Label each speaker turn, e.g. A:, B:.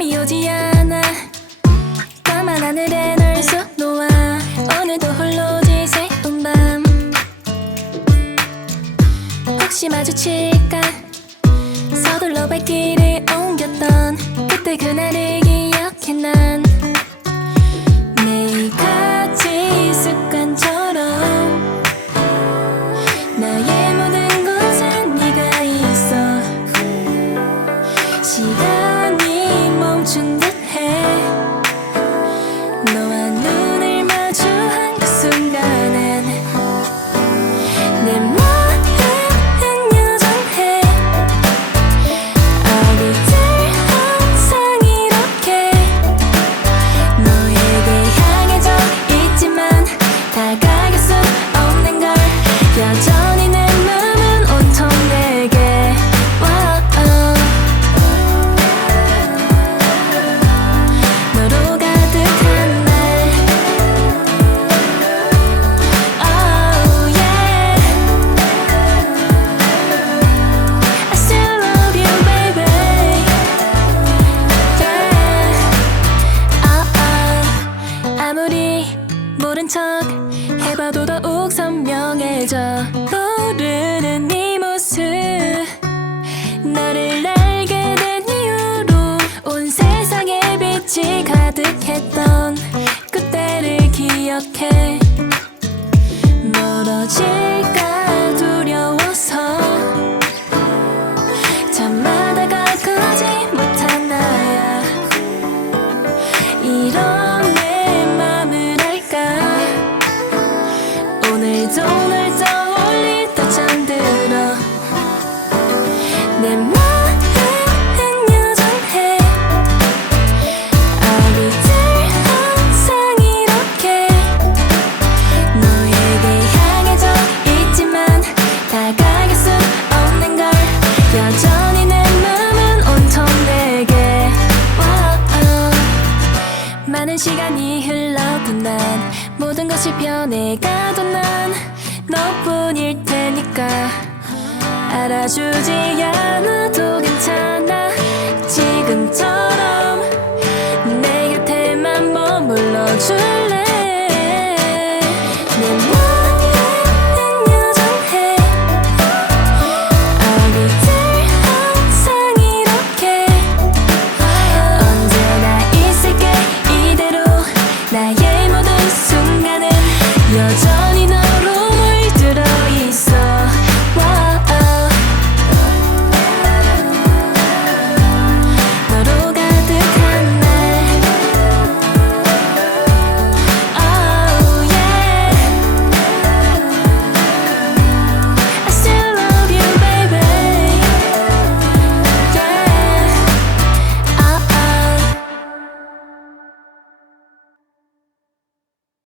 A: 잠이 오지 않아. 밤만 하늘에 널 쏙 놓아. 오늘도 홀로 지새운 밤. 혹시 마주칠까? 서둘러 발길을 옮겼던 그때 그날을 기억해 난. 매일 같이 습관처럼 나의 모든 곳엔 네가 있어. 시간 선명해져 모르는 네 모습. 너를 알게 된 이후로 온 세상에 빛이 가득했던 그때를 기억해. 멀어질 시간이 흘러도 난 모든 것이 변해가도 난 너뿐일 테니까. 알아주지 않아도 괜찮아. 지금처럼 내 곁에만 머물러줄